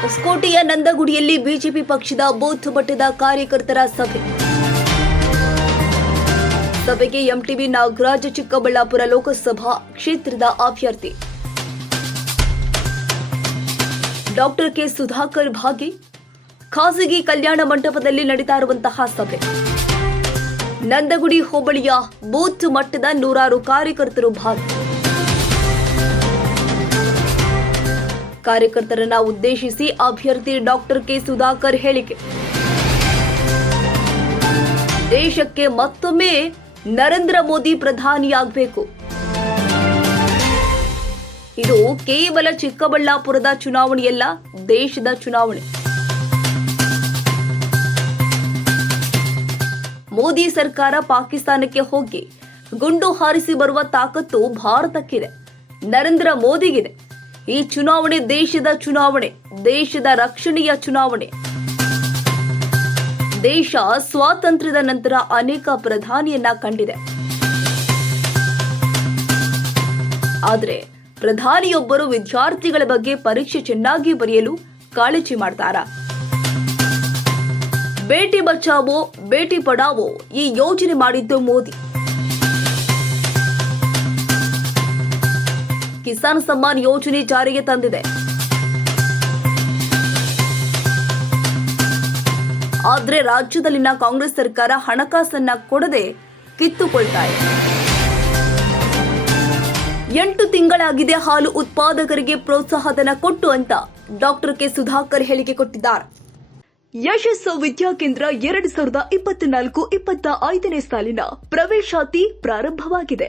ಹೊಸಕೋಟೆಯ ನಂದಗುಡಿಯಲ್ಲಿ BJP ಪಕ್ಷದ booth ಮಟ್ಟದ ಕಾರ್ಯಕರ್ತರ ಸಭೆ. ಸಭೆಗೆ ಎಂಟಿಬಿ ನಾಗರಾಜ್ ಚಿಕ್ಕಬಳ್ಳಾಪುರ ಲೋಕಸಭಾ ಕ್ಷೇತ್ರದ ಅಭ್ಯರ್ಥಿ. ಡಾಕ್ಟರ್ ಕೆ ಸುಧಾಕರ್ ಭಾಗಿ ಖಾಸಗಿ ಕಲ್ಯಾಣ ಮಂಟಪದಲ್ಲಿ ನಡೀತಾ ಇರುವಂತಹ ಸಭೆ. ನಂದಗುಡಿ ಹೋಬಳಿಯ ಬೂತ್ ಮಟ್ಟದ ನೂರಾರು ಕಾರ್ಯಕರ್ತರು ಭಾಗಿ. ಕಾರ್ಯಕರ್ತರನ್ನ ಉದ್ದೇಶಿಸಿ ಅಭ್ಯರ್ಥಿ ಡಾಕ್ಟರ್ ಕೆ ಸುಧಾಕರ್ ಹೇಳಿಕೆ. ದೇಶಕ್ಕೆ ಮತ್ತೊಮ್ಮೆ ನರೇಂದ್ರ ಮೋದಿ ಪ್ರಧಾನಿಯಾಗಬೇಕು. ಇದು ಕೇವಲ ಚಿಕ್ಕಬಳ್ಳಾಪುರದ ಚುನಾವಣೆಯಲ್ಲ, ದೇಶದ ಚುನಾವಣೆ. ಮೋದಿ ಸರ್ಕಾರ ಪಾಕಿಸ್ತಾನಕ್ಕೆ ಹೋಗಿ, ಗುಂಡು ಹಾರಿಸಿ ಬರುವ ತಾಕತ್ತು ಭಾರತಕ್ಕಿದೆ. ನರೇಂದ್ರ ಮೋದಿಗಿದೆ. ಈ ಚುನಾವಣೆ ದೇಶದ ಚುನಾವಣೆ, ದೇಶದ ರಕ್ಷಣೆಯ ಚುನಾವಣೆ. ದೇಶ ಸ್ವಾತಂತ್ರ್ಯದ ನಂತರ ಅನೇಕ ಪ್ರಧಾನಿಯನ್ನ ಕಂಡಿದೆ. ಆದರೆ ಪ್ರಧಾನಿಯೊಬ್ಬರು ವಿದ್ಯಾರ್ಥಿಗಳ ಬಗ್ಗೆ ಪರೀಕ್ಷೆ ಚೆನ್ನಾಗಿ ಬರೆಯಲು ಕಾಳಜಿ ಮಾಡ್ತಾರ. ಬೇಟಿ ಬಚಾವೋ, ಬೇಟಿ ಪಡಾವೋ ಈ ಯೋಜನೆ ಮಾಡಿದ್ದು ಮೋದಿ. ಕಿಸಾನ್ ಸಮ್ಮಾನ್ ಯೋಜನೆ ಜಾರಿಗೆ ತಂದಿದೆ. ಆದ್ರೆ ರಾಜ್ಯದಲ್ಲಿನ ಕಾಂಗ್ರೆಸ್ ಸರ್ಕಾರ ಹಣಕಾಸನ್ನ ಕೊಡದೆ ಕಿತ್ತುಕೊಳ್ತಾ ಇದೆ ಎಂಟು ತಿಂಗಳಾಗಿದೆ ಹಾಲು ಉತ್ಪಾದಕರಿಗೆ ಪ್ರೋತ್ಸಾಹಧನ ಕೊಟ್ಟು ಅಂತ ಡಾಕ್ಟರ್ ಕೆ ಸುಧಾಕರ್ ಹೇಳಿಕೆ ಕೊಟ್ಟಿದ್ದಾರೆ. ಯಶಸ್ಸು ವಿದ್ಯಾಕೇಂದ್ರ ಎರಡು ಸಾವಿರದ ಇಪ್ಪತ್ನಾಲ್ಕು ಇಪ್ಪತ್ತ ಐದನೇ ಸಾಲಿನ ಪ್ರವೇಶಾತಿ ಪ್ರಾರಂಭವಾಗಿದೆ.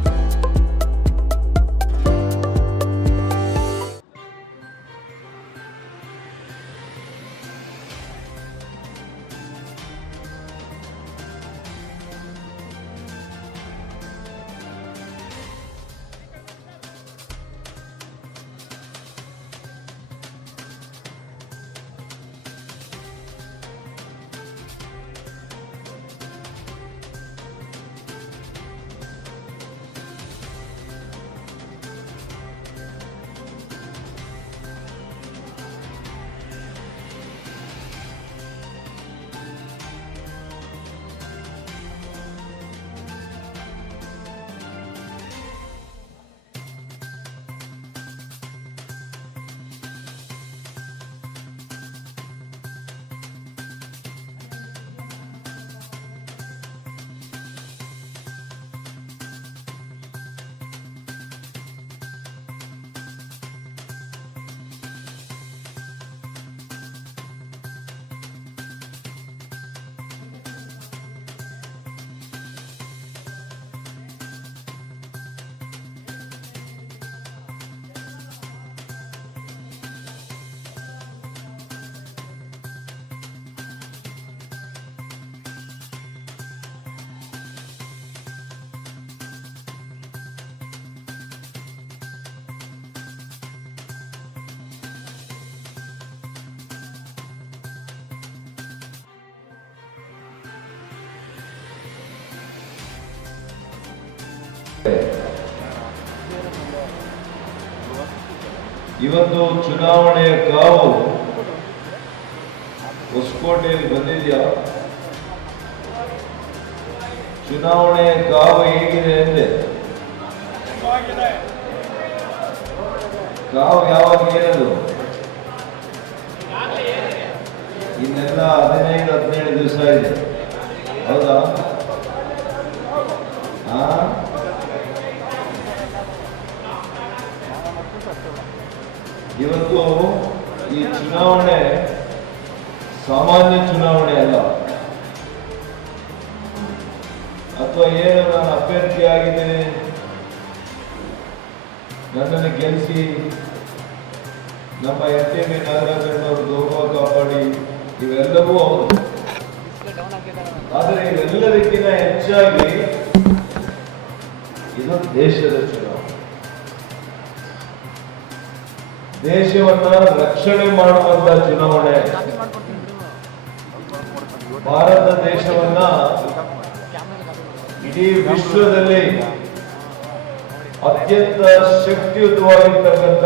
ಇವತ್ತು ಚುನಾವಣೆಯ ಕಾವು ಹೊಸಕೋಟೆಯಲ್ಲಿ ಬಂದಿದೆಯಾ? ಚುನಾವಣೆಯ ಕಾವು ಹೇಗಿದೆ ಎಂದೆ ಕಾವು ಯಾವಾಗ ಏನದು ಇನ್ನೆಲ್ಲ ಹದಿನೈದು, ಹದಿನೇಳು ದಿವಸ ಇದೆ. ಹೌದಾ? ಹಾ ಇವತ್ತು ಈ ಚುನಾವಣೆ ಸಾಮಾನ್ಯ ಚುನಾವಣೆ ಅಲ್ಲ. ಅಥವಾ ಏನು ನಾನು ಅಭ್ಯರ್ಥಿ ಆಗಿದ್ದೇನೆ ನನ್ನನ್ನು ಗೆಲ್ಲಿಸಿ, ನಮ್ಮ ಎಂ ಟಿ ಬಿ ನಾಗರಾಜಣ್ಣವರು ಗೌರವ ಕಾಪಾಡಿ, ಇವೆಲ್ಲವೂ ಹೌದು ಆದರೆ ಇವೆಲ್ಲದಕ್ಕಿಂತ ಹೆಚ್ಚಾಗಿ ಇದು ದೇಶದ ಚುನಾವಣೆ. ದೇಶವನ್ನ ರಕ್ಷಣೆ ಮಾಡುವಂತ ಚುನಾವಣೆ. ಭಾರತ ದೇಶವನ್ನ ಇಡೀ ವಿಶ್ವದಲ್ಲಿ ಅತ್ಯಂತ ಶಕ್ತಿಯುತವಾಗಿರ್ತಕ್ಕಂಥ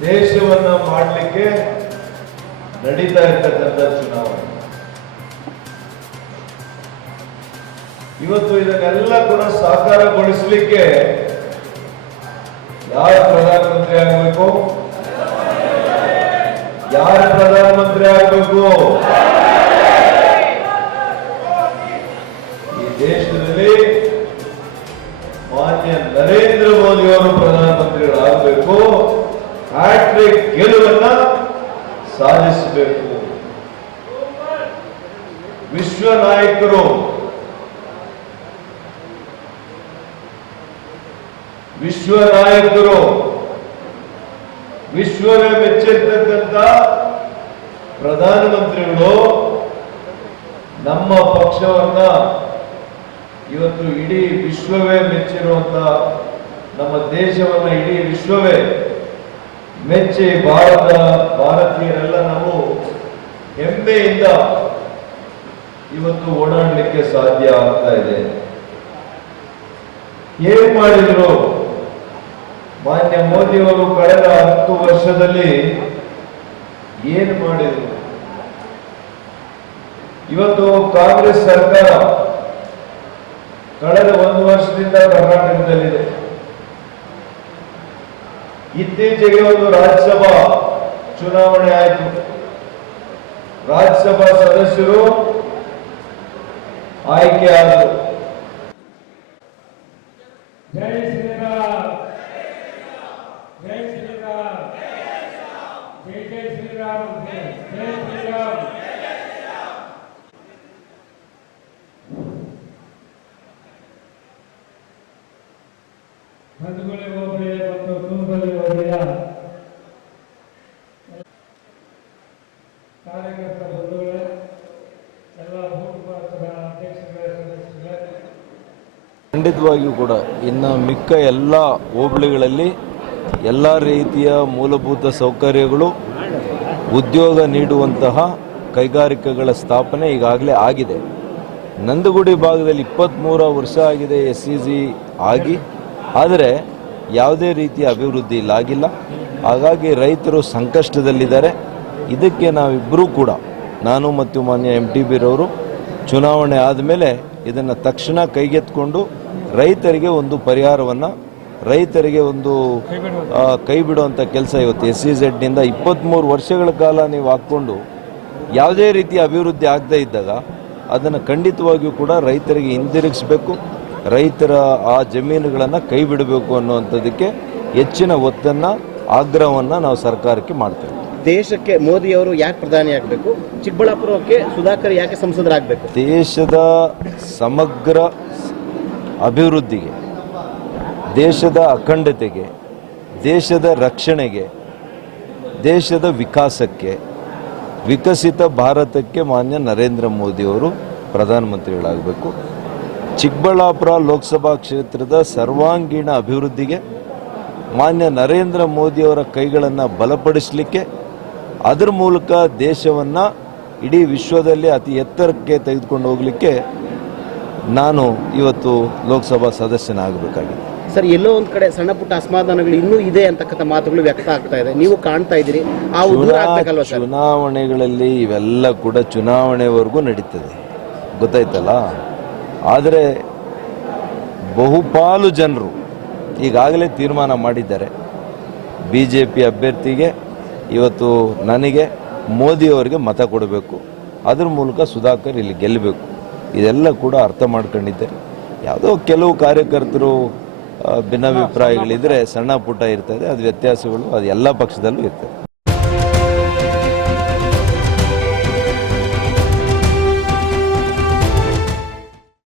ದೇಶವನ್ನ ಮಾಡಲಿಕ್ಕೆ ನಡೀತಾ ಇರ್ತಕ್ಕಂಥ ಚುನಾವಣೆ. ಇವತ್ತು ಇದನ್ನೆಲ್ಲ ಕೂಡ ಸಾಕಾರಗೊಳಿಸಲಿಕ್ಕೆ ಯಾರು ಪ್ರಧಾನಮಂತ್ರಿ ಆಗಬೇಕು? ಯಾರು ಪ್ರಧಾನಮಂತ್ರಿ ಆಗಬೇಕು? ಈ ದೇಶದಲ್ಲಿ ಮಾನ್ಯ ನರೇಂದ್ರ ಮೋದಿ ಅವರು ಪ್ರಧಾನಮಂತ್ರಿಗಳಾಗಬೇಕು. ಹ್ಯಾಟ್ರಿಕ್ ಗೆಲುವನ್ನ ಸಾಧಿಸಬೇಕು. ವಿಶ್ವ ನಾಯಕರು ವಿಶ್ವ ನಾಯಕರು ವಿಶ್ವವೇ ಮೆಚ್ಚಿರ್ತಕ್ಕಂಥ ಪ್ರಧಾನಮಂತ್ರಿಗಳು ನಮ್ಮ ಪಕ್ಷವನ್ನ ಇವತ್ತು ಇಡೀ ವಿಶ್ವವೇ ಮೆಚ್ಚಿರುವಂತ ನಮ್ಮ ದೇಶವನ್ನ ಇಡೀ ವಿಶ್ವವೇ ಮೆಚ್ಚಿ ಭಾರತ, ಭಾರತೀಯರೆಲ್ಲ ನಾವು ಹೆಮ್ಮೆಯಿಂದ ಇವತ್ತು ಓಡಾಡಲಿಕ್ಕೆ ಸಾಧ್ಯ ಆಗ್ತಾ ಇದೆ. ಏನ್ ಮಾಡಿದ್ರು? ಮಾನ್ಯ ಮೋದಿಯವರು ಕಳೆದ ಹತ್ತು ವರ್ಷದಲ್ಲಿ ಏನು ಮಾಡಿದರು? ಇವತ್ತು ಕಾಂಗ್ರೆಸ್ ಸರ್ಕಾರ ಕಳೆದ ಒಂದು ವರ್ಷದಿಂದ ಕರ್ನಾಟಕದಲ್ಲಿದೆ. ಇತ್ತೀಚೆಗೆ ಒಂದು ರಾಜ್ಯಸಭಾ ಚುನಾವಣೆ ಆಯಿತು. ರಾಜ್ಯಸಭಾ ಸದಸ್ಯರು ಆಯ್ಕೆ ಆದರು ಜೈ ಶ್ರೀರಾಮ್ ಜೈ ಶ್ರೀರಾಮ್ ಜೈ ಜೈ ಶ್ರೀರಾಮ್ ಜೈ ಜೈ ಶ್ರೀರಾಮ್ ಬಂಧುಗಳೇ ಮತ್ತು ಕಾರ್ಯಕರ್ತ ಬಂಧುಗಳೇ ಖಂಡಿತವಾಗಿಯೂ ಕೂಡ ಇನ್ನು ಮಿಕ್ಕ ಎಲ್ಲ ಹೋಬಳಿಗಳಲ್ಲಿ ಎಲ್ಲ ರೀತಿಯ ಮೂಲಭೂತ ಸೌಕರ್ಯಗಳು, ಉದ್ಯೋಗ ನೀಡುವಂತಹ ಕೈಗಾರಿಕೆಗಳ ಸ್ಥಾಪನೆ ಈಗಾಗಲೇ ಆಗಿದೆ. ನಂದಗುಡಿ ಭಾಗದಲ್ಲಿ ಇಪ್ಪತ್ತ್ಮೂರ ವರ್ಷ ಆಗಿದೆ ಎಸ್ ಸಿ ಜಿ ಆಗಿ. ಆದರೆ ಯಾವುದೇ ರೀತಿಯ ಅಭಿವೃದ್ಧಿ ಇಲ್ಲಾಗಿಲ್ಲ. ಹಾಗಾಗಿ ರೈತರು ಸಂಕಷ್ಟದಲ್ಲಿದ್ದಾರೆ. ಇದಕ್ಕೆ ನಾವಿಬ್ಬರೂ ಕೂಡ, ನಾನು ಮತ್ತು ಮಾನ್ಯ ಎಂ ಟಿ ಬಿರವರು ಚುನಾವಣೆ ಆದಮೇಲೆ ಇದನ್ನು ತಕ್ಷಣ ಕೈಗೆತ್ಕೊಂಡು ರೈತರಿಗೆ ಒಂದು ಪರಿಹಾರವನ್ನು, ರೈತರಿಗೆ ಒಂದು ಕೈ ಬಿಡುವಂಥ ಕೆಲಸ ಇವತ್ತು ಎಸ್ ಸಿ ಝೆಡ್ನಿಂದ ಇಪ್ಪತ್ತ್ಮೂರು ವರ್ಷಗಳ ಕಾಲ ನೀವು ಹಾಕ್ಕೊಂಡು ಯಾವುದೇ ರೀತಿಯ ಅಭಿವೃದ್ಧಿ ಆಗದೇ ಇದ್ದಾಗ ಅದನ್ನು ಖಂಡಿತವಾಗಿಯೂ ಕೂಡ ರೈತರಿಗೆ ಹಿಂದಿರುಗಿಸ್ಬೇಕು. ರೈತರ ಆ ಜಮೀನುಗಳನ್ನು ಕೈ ಬಿಡಬೇಕು ಅನ್ನುವಂಥದ್ದಕ್ಕೆ ಹೆಚ್ಚಿನ ಒತ್ತನ್ನು ಆಗ್ರಹವನ್ನು ನಾವು ಸರ್ಕಾರಕ್ಕೆ ಮಾಡ್ತೇವೆ. ದೇಶಕ್ಕೆ ಮೋದಿಯವರು ಯಾಕೆ ಪ್ರಧಾನಿ ಆಗಬೇಕು? ಚಿಕ್ಕಬಳ್ಳಾಪುರಕ್ಕೆ ಸುಧಾಕರ್ ಯಾಕೆ ಸಂಸದರಾಗಬೇಕು? ದೇಶದ ಸಮಗ್ರ ಅಭಿವೃದ್ಧಿಗೆ ದೇಶದ ಅಖಂಡತೆಗೆ ದೇಶದ ರಕ್ಷಣೆಗೆ ದೇಶದ ವಿಕಾಸಕ್ಕೆ ವಿಕಸಿತ ಭಾರತಕ್ಕೆ ಮಾನ್ಯ ನರೇಂದ್ರ ಮೋದಿಯವರು ಪ್ರಧಾನಮಂತ್ರಿಗಳಾಗಬೇಕು. ಚಿಕ್ಕಬಳ್ಳಾಪುರ ಲೋಕಸಭಾ ಕ್ಷೇತ್ರದ ಸರ್ವಾಂಗೀಣ ಅಭಿವೃದ್ಧಿಗೆ ಮಾನ್ಯ ನರೇಂದ್ರ ಮೋದಿಯವರ ಕೈಗಳನ್ನು ಬಲಪಡಿಸಲಿಕ್ಕೆ ಅದರ ಮೂಲಕ ದೇಶವನ್ನು ಇಡೀ ವಿಶ್ವದಲ್ಲಿ ಅತಿ ಎತ್ತರಕ್ಕೆ ತೆಗೆದುಕೊಂಡು ಹೋಗಲಿಕ್ಕೆ ನಾನು ಇವತ್ತು ಲೋಕಸಭಾ ಸದಸ್ಯನಾಗಬೇಕಾಗಿದೆ. ಸರ್ ಎಲ್ಲೋ ಒಂದು ಕಡೆ ಸಣ್ಣ ಪುಟ್ಟ ಅಸಮಾಧಾನಗಳು ಇನ್ನೂ ಇದೆ ಅಂತಕ್ಕಂಥ ಮಾತುಗಳು ವ್ಯಕ್ತ ಆಗ್ತಾ ಇದೆ. ನೀವು ಕಾಣ್ತಾ ಇದ್ದೀರಿ. ಆ ಚುನಾವಣೆಗಳಲ್ಲಿ ಇವೆಲ್ಲ ಕೂಡ ಚುನಾವಣೆವರೆಗೂ ನಡೀತದೆ. ಗೊತ್ತಾಯ್ತಲ್ಲ? ಆದರೆ ಬಹುಪಾಲು ಜನರು ಈಗಾಗಲೇ ತೀರ್ಮಾನ ಮಾಡಿದ್ದಾರೆ. ಬಿ ಜೆ ಪಿ ಅಭ್ಯರ್ಥಿಗೆ, ಇವತ್ತು ನನಗೆ ಮೋದಿಯವರಿಗೆ ಮತ ಕೊಡಬೇಕು. ಅದ್ರ ಮೂಲಕ ಸುಧಾಕರ್ ಇಲ್ಲಿ ಗೆಲ್ಲಬೇಕು. ಇದೆಲ್ಲ ಕೂಡ ಅರ್ಥ ಮಾಡ್ಕೊಂಡಿದ್ದಾರೆ ಯಾವುದೋ ಕೆಲವು ಕಾರ್ಯಕರ್ತರು ಭಿನ್ನಾಭಿಪ್ರಾಯಗಳಿದ್ರೆ ಸಣ್ಣ ಪುಟ್ಟ ಇರ್ತದೆ ಅದು ವ್ಯತ್ಯಾಸಗಳು, ಅದು ಎಲ್ಲ ಪಕ್ಷದಲ್ಲೂ ಇರ್ತದೆ.